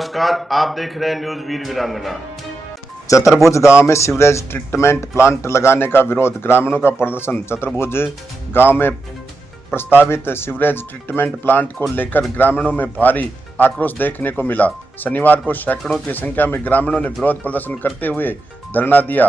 नमस्कार, आप देख रहे हैं न्यूज वीर वीरांगना। चतुर्भुज गांव में सीवरेज ट्रीटमेंट प्लांट लगाने का विरोध, ग्रामीणों का प्रदर्शन। चतुर्भुज गांव में प्रस्तावित सीवरेज ट्रीटमेंट प्लांट को लेकर ग्रामीणों में भारी आक्रोश देखने को मिला। शनिवार को सैकड़ों की संख्या में ग्रामीणों ने विरोध प्रदर्शन करते हुए धरना दिया।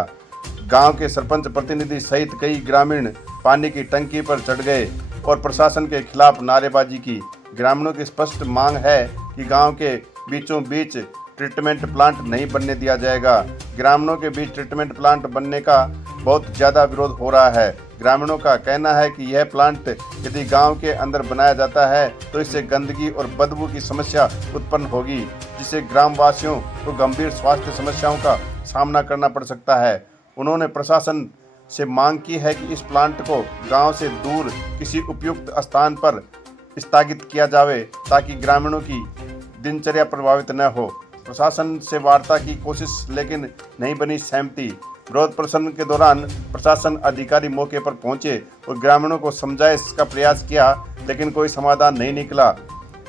गांव के सरपंच प्रतिनिधि सहित कई ग्रामीण पानी की टंकी पर चढ़ गए और प्रशासन के खिलाफ नारेबाजी की। ग्रामीणों की स्पष्ट मांग है कि गांव के बीचों बीच ट्रीटमेंट प्लांट नहीं बनने दिया जाएगा। ग्रामीणों के बीच ट्रीटमेंट प्लांट बनने का बहुत ज़्यादा विरोध हो रहा है। ग्रामीणों का कहना है कि यह प्लांट यदि गांव के अंदर बनाया जाता है तो इससे गंदगी और बदबू की समस्या उत्पन्न होगी, जिससे ग्रामवासियों को गंभीर स्वास्थ्य समस्याओं का सामना करना पड़ सकता है। उन्होंने प्रशासन से मांग की है कि इस प्लांट को गांव से दूर किसी उपयुक्त स्थान पर स्थगित किया जावे ताकि ग्रामीणों की दिनचर्या प्रभावित न हो। प्रशासन से वार्ता की कोशिश लेकिन नहीं बनी सहमति। विरोध प्रदर्शन के दौरान प्रशासन अधिकारी मौके पर पहुंचे और ग्रामीणों को समझाइश का प्रयास किया, लेकिन कोई समाधान नहीं निकला।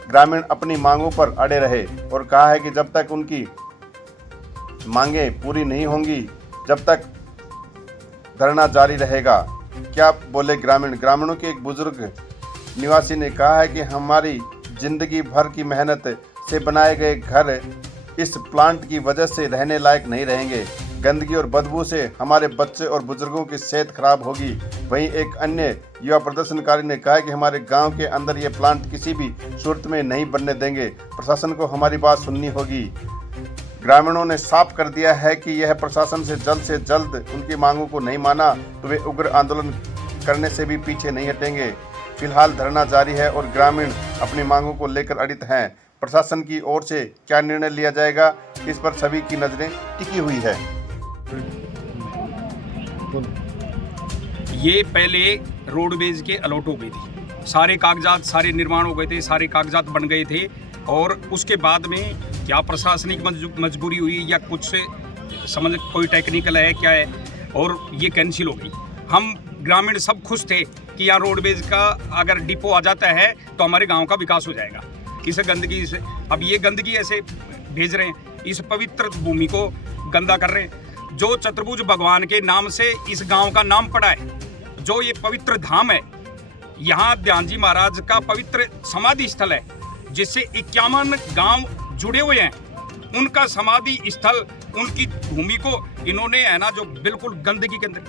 ग्रामीण अपनी मांगों पर अड़े रहे और कहा है कि जब तक उनकी मांगें पूरी नहीं होंगी जब तक धरना जारी रहेगा। क्या बोले ग्रामीणों के एक बुजुर्ग निवासी ने कहा है कि हमारी जिंदगी भर की मेहनत से बनाए गए घर इस प्लांट की वजह से रहने लायक नहीं रहेंगे। गंदगी और बदबू से हमारे बच्चे और बुजुर्गों की सेहत खराब होगी। वहीं एक अन्य युवा प्रदर्शनकारी ने कहा कि हमारे गांव के अंदर ये प्लांट किसी भी सूरत में नहीं बनने देंगे। प्रशासन को हमारी बात सुननी होगी। ग्रामीणों ने साफ कर दिया है कि यह प्रशासन से जल्द उनकी मांगों को नहीं माना तो वे उग्र आंदोलन करने से भी पीछे नहीं हटेंगे। फिलहाल धरना जारी है और ग्रामीण अपनी मांगों को लेकर अड़ित हैं। प्रशासन की ओर से क्या निर्णय लिया जाएगा, इस पर सभी की नजरें टिकी हुई है। ये पहले रोडवेज के अलॉट हो गई थी, सारे कागजात सारे निर्माण हो गए थे, सारे कागजात बन गए थे और उसके बाद में क्या प्रशासनिक मजबूरी हुई या कुछ से समझ कोई टेक्निकल है क्या है और ये कैंसिल हो गई। हम ग्रामीण सब खुश थे कि यहाँ रोडवेज का अगर डिपो आ जाता है तो हमारे गांव का विकास हो जाएगा। इस गंदगी से अब ये गंदगी ऐसे भेज रहे हैं, इस पवित्र भूमि को गंदा कर रहे हैं। जो चतुर्भुज भगवान के नाम से इस गांव का नाम पड़ा है, जो ये पवित्र धाम है, यहाँ ध्यान जी महाराज का पवित्र समाधि स्थल है जिससे 51 गांव जुड़े हुए हैं। उनका समाधि स्थल, उनकी भूमि को इन्होंने है ना जो बिल्कुल गंदगी के अंदर,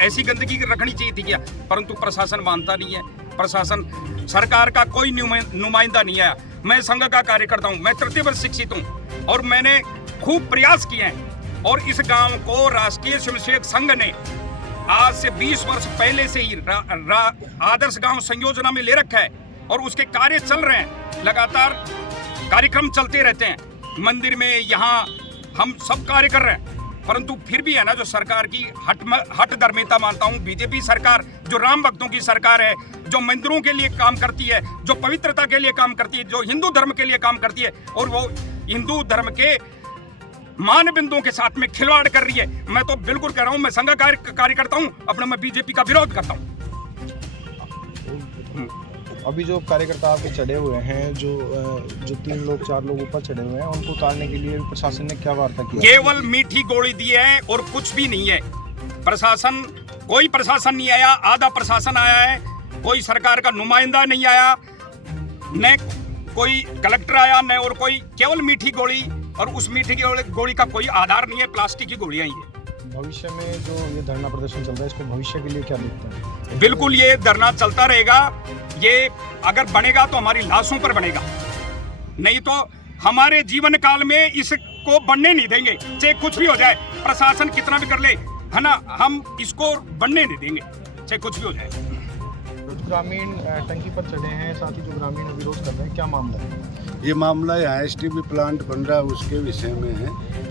ऐसी गंदगी रखनी चाहिए थी क्या, परंतु प्रशासन मानता नहीं है। प्रशासन सरकार का कोई नुमाइंदा नहीं आया। मैं संघ का कार्यकर्ता हूँ, मैं तृतीय वर्ष शिक्षित हूँ और मैंने खूब प्रयास किए हैं और इस गांव को राष्ट्रीय स्वयंसेवक संघ ने आज से 20 वर्ष पहले से ही आदर्श गांव संयोजना में ले रखा है और उसके कार्य चल रहे हैं। लगातार कार्यक्रम चलते रहते हैं मंदिर में, यहाँ हम सब कार्य कर रहे हैं, परंतु फिर भी है ना जो सरकार की हट धर्मिता मानता हूँ। बीजेपी सरकार जो राम भक्तों की सरकार है, जो मंदिरों के लिए काम करती है, जो पवित्रता के लिए काम करती है, जो हिंदू धर्म के लिए काम करती है और वो हिंदू धर्म के मान बिंदुओं के साथ में खिलवाड़ कर रही है। मैं तो बिल्कुल कह रहा हूँ, मैं संघ कार्यकर्ता हूँ, अपना मैं बीजेपी का विरोध करता हूँ। अभी जो कार्यकर्ता आपके चढ़े हुए हैं, जो 3 लोग 4 लोग ऊपर चढ़े हुए हैं, उनको उतारने के लिए प्रशासन ने क्या वार्ता की? केवल मीठी गोली दी है और कुछ भी नहीं है। प्रशासन, कोई प्रशासन नहीं आया, आधा प्रशासन आया है, कोई सरकार का नुमाइंदा नहीं आया, न कोई कलेक्टर आया, न और कोई, केवल मीठी गोली और उस मीठी गोली का कोई आधार नहीं है, प्लास्टिक की गोलियां ही है। भविष्य में जो ये धरना प्रदर्शन चल रहा है, इसको भविष्य के लिए क्या देखते हैं? बिल्कुल ये धरना चलता रहेगा। ये अगर बनेगा तो हमारी लाशों पर बनेगा, नहीं तो हमारे जीवन काल में इसको बनने नहीं देंगे। चाहे कुछ भी हो जाए, प्रशासन कितना भी कर ले, है ना, हम इसको बनने नहीं देंगे, चाहे कुछ भी हो जाए। कुछ ग्रामीण टंकी पर चढ़े हैं, साथ ही जो ग्रामीण विरोध कर रहे हैं, क्या मामला है? ये मामला यहाँ एसटीपी प्लांट बन रहा है उसके विषय में है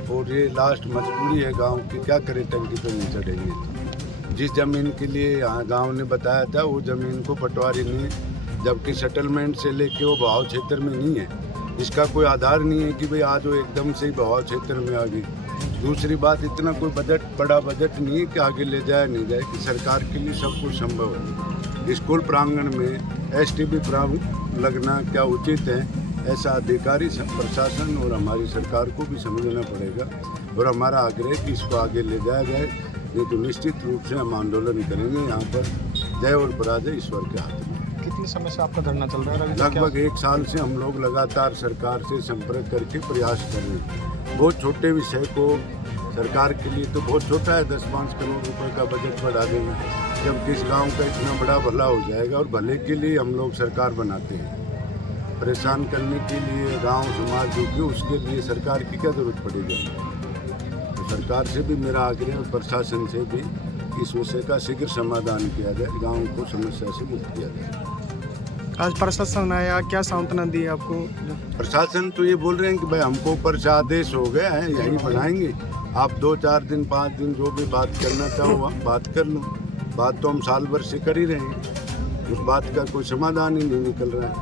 और ये लास्ट मजबूरी है गांव की, क्या करें, टंकी पर नहीं चढ़ेंगे। जिस ज़मीन के लिए यहाँ गांव ने बताया था वो ज़मीन को पटवारी ने, जबकि सेटलमेंट से लेके वो बहाव क्षेत्र में नहीं है। इसका कोई आधार नहीं है कि भाई आज वो एकदम से ही बहाव क्षेत्र में आ गई। दूसरी बात, इतना कोई बड़ा बजट नहीं है कि आगे ले जाया नहीं जाए, कि सरकार के लिए सब कुछ संभव है। स्कूल प्रांगण में एसटीपी प्लांट लगना क्या उचित है, ऐसा अधिकारी प्रशासन और हमारी सरकार को भी समझना पड़ेगा और हमारा आग्रह है कि इसको आगे ले जाया जाए, नहीं तो निश्चित रूप से हम आंदोलन करेंगे। यहाँ पर जय और पराजय ईश्वर के हाथ में। कितनी समय से आपका धरना चल रहा है? अभी तक लगभग 1 साल से हम लोग लगातार सरकार से संपर्क करके प्रयास कर रहे हैं। बहुत छोटे विषय को सरकार के लिए तो बहुत छोटा है, 10-5 करोड़ रुपए का बजट बढ़ा देना, जब किस गांव का इतना बड़ा भला हो जाएगा। और भले के लिए हम लोग सरकार बनाते हैं, परेशान करने के लिए गांव समाज दुखी, उसके लिए सरकार की क्या जरूरत पड़ेगी। तो सरकार से भी मेरा आग्रह और प्रशासन से भी इस विषय का शीघ्र समाधान किया जाए, गांव को समस्या से मुक्त किया जाए। आज प्रशासन आया, क्या सांत्वना दी आपको? प्रशासन तो ये बोल रहे हैं कि भाई हमको ऊपर से आदेश हो गया है, यही बनाएंगे, आप 2-4 दिन 5 दिन जो भी बात करना चाहो आप बात कर लो। बात तो हम साल भर से कर ही रहे हैं, उस बात का कोई समाधान ही नहीं निकल रहा है।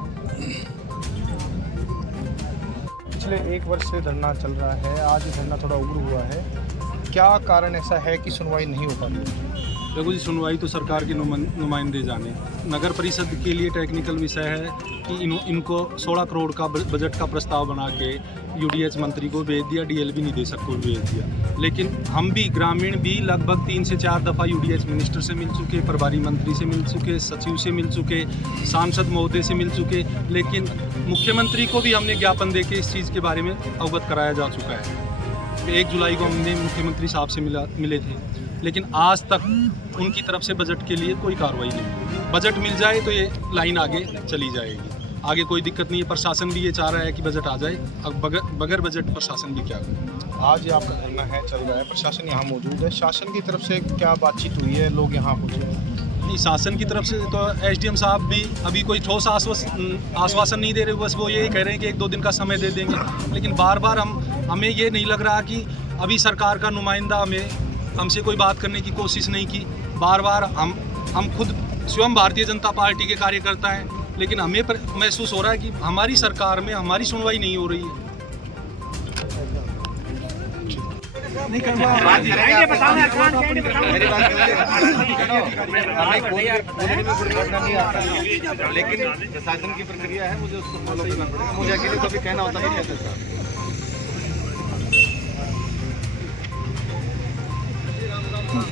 पिछले 1 वर्ष से धरना चल रहा है, आज धरना थोड़ा उग्र हुआ है, क्या कारण ऐसा है कि सुनवाई नहीं हो पाती? देखो जी, सुनवाई तो सरकार के नुमाइंदे जाने। नगर परिषद के लिए टेक्निकल विषय है कि इनको 16 करोड़ का बजट का प्रस्ताव बना के यूडीएच मंत्री को भेज दिया, डीएलबी निदेशक को भेज दिया। लेकिन हम भी ग्रामीण भी लगभग 3 से 4 दफ़ा यूडीएच मिनिस्टर से मिल चुके, प्रभारी मंत्री से मिल चुके, सचिव से मिल चुके, सांसद महोदय से मिल चुके, लेकिन मुख्यमंत्री को भी हमने ज्ञापन देके इस चीज़ के बारे में अवगत कराया जा चुका है। 1 जुलाई को हमने मुख्यमंत्री साहब से मिले थे, लेकिन आज तक उनकी तरफ से बजट के लिए कोई कार्रवाई नहीं। बजट मिल जाए तो ये लाइन आगे चली जाएगी, आगे कोई दिक्कत नहीं है। प्रशासन भी ये चाह रहा है कि बजट आ जाए, अब बगैर बजट प्रशासन भी क्या करे। आज ये आपका धरना है, चल रहा है, प्रशासन यहाँ मौजूद है, शासन की तरफ से क्या बातचीत हुई है? लोग यहाँ पहुँचे हैं? नहीं, शासन की तरफ से तो एसडीएम साहब भी अभी कोई ठोस आश्वासन नहीं दे रहे, बस वो यही कह रहे हैं कि 1-2 दिन का समय दे देंगे। लेकिन बार बार हमें ये नहीं लग रहा कि अभी सरकार का नुमाइंदा हमसे कोई बात करने की कोशिश नहीं की। बार बार हम खुद स्वयं भारतीय जनता पार्टी के कार्यकर्ता हैं, लेकिन हमें महसूस हो रहा है कि हमारी सरकार में हमारी सुनवाई नहीं हो रही है। लेकिन प्रशासन की प्रक्रिया है, मुझे उसको फॉलो करना पड़ेगा। मुझे अकेले कभी कहना होता नहीं कहते सर।